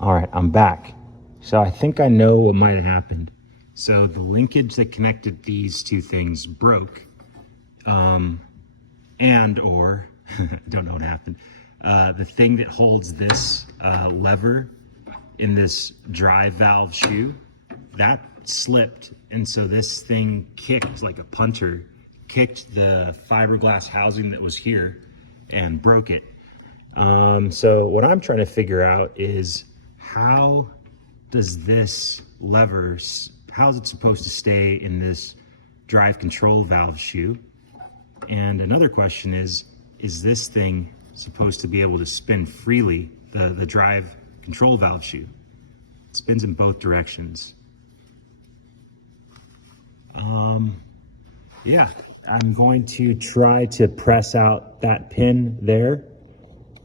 All right, I'm back. So I think I know what might have happened. So the linkage that connected these two things broke, and or, I don't know what happened. The thing that holds this lever in this drive valve shoe, that slipped. And so this thing kicked like a punter, kicked the fiberglass housing that was here and broke it. So what I'm trying to figure out is how does this lever, how is it supposed to stay in this drive control valve shoe? And another question is this thing supposed to be able to spin freely, the drive control valve shoe? It spins in both directions. Yeah, I'm going to try to press out that pin there.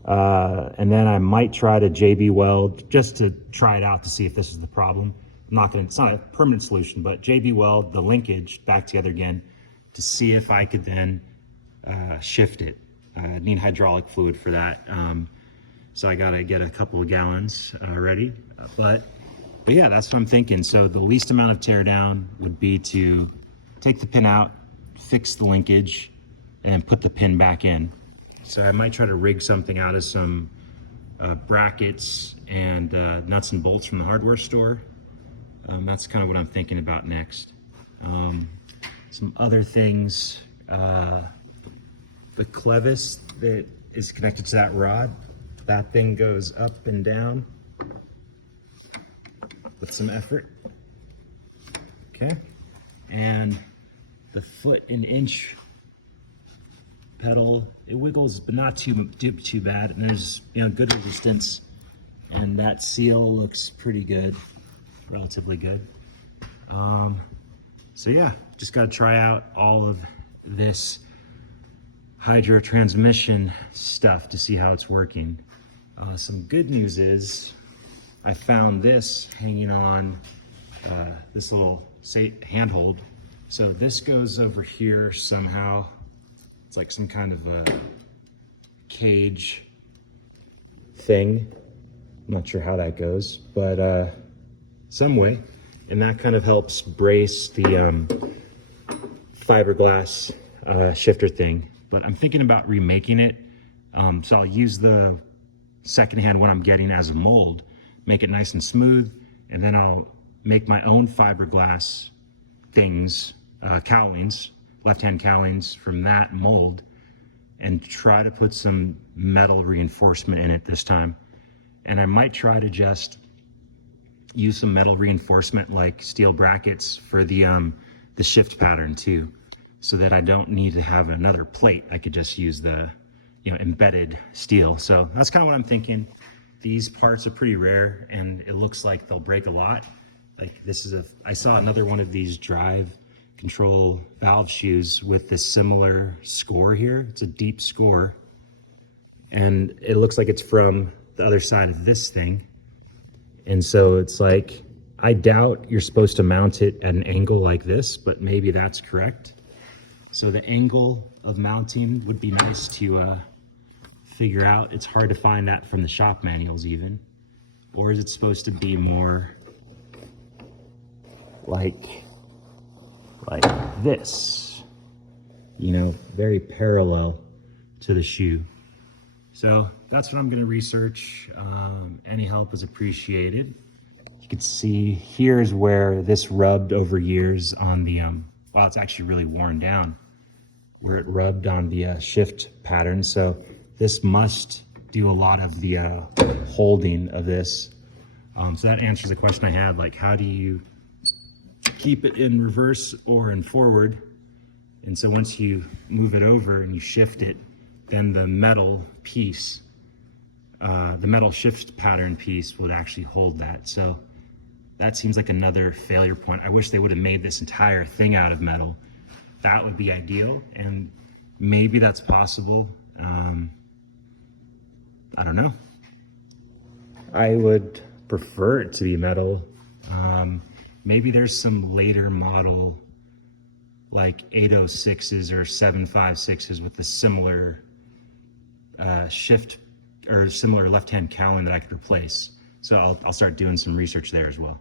And then I might try to JB weld just to try it out to see if this is the problem. It's not a permanent solution, but JB weld the linkage back together again to see if I could then shift it. I need hydraulic fluid for that. So I gotta get a couple of gallons ready. But yeah, that's what I'm thinking. So the least amount of tear down would be to take the pin out, fix the linkage, and put the pin back in. So I might try to rig something out of some brackets and nuts and bolts from the hardware store. That's kind of what I'm thinking about next. Some other things, the clevis that is connected to that rod, that thing goes up and down with some effort. Okay, and the foot and inch pedal, it wiggles, but not too bad. And there's good resistance, and that seal looks pretty good, relatively good. So yeah, just got to try out all of this hydro transmission stuff to see how it's working. Some good news is I found this hanging on this little handhold. So this goes over here somehow. It's like some kind of a cage thing. I'm not sure how that goes, but some way. And that kind of helps brace the fiberglass shifter thing. But I'm thinking about remaking it. So I'll use the secondhand one I'm getting as a mold, make it nice and smooth, and then I'll make my own fiberglass things, cowlings, left-hand cowlings from that mold, and try to put some metal reinforcement in it this time. And I might try to just use some metal reinforcement like steel brackets for the shift pattern too, so that I don't need to have another plate. I could just use the embedded steel. So that's kind of what I'm thinking. These parts are pretty rare, and it looks like they'll break a lot. Like this is I saw another one of these drive control valve shoes with this similar score here. It's a deep score, and it looks like it's from the other side of this thing. And so it's like, I doubt you're supposed to mount it at an angle like this, but maybe that's correct. So the angle of mounting would be nice to figure out. It's hard to find that from the shop manuals even. Or is it supposed to be more like this, very parallel to the shoe? So that's what I'm going to research. Any help is appreciated. You can see here's where this rubbed over years on the, wow, it's actually really worn down, where it rubbed on the shift pattern. So this must do a lot of the holding of this. So that answers the question I had, like how do you keep it in reverse or in forward? And so once you move it over and you shift it, then the metal piece, the metal shift pattern piece would actually hold that. So that seems like another failure point. I wish they would have made this entire thing out of metal. That would be ideal, and maybe that's possible. I don't know. I would prefer it to be metal. Maybe there's some later model like 806s or 756s with the similar shift or similar left-hand cowling that I could replace. So I'll start doing some research there as well.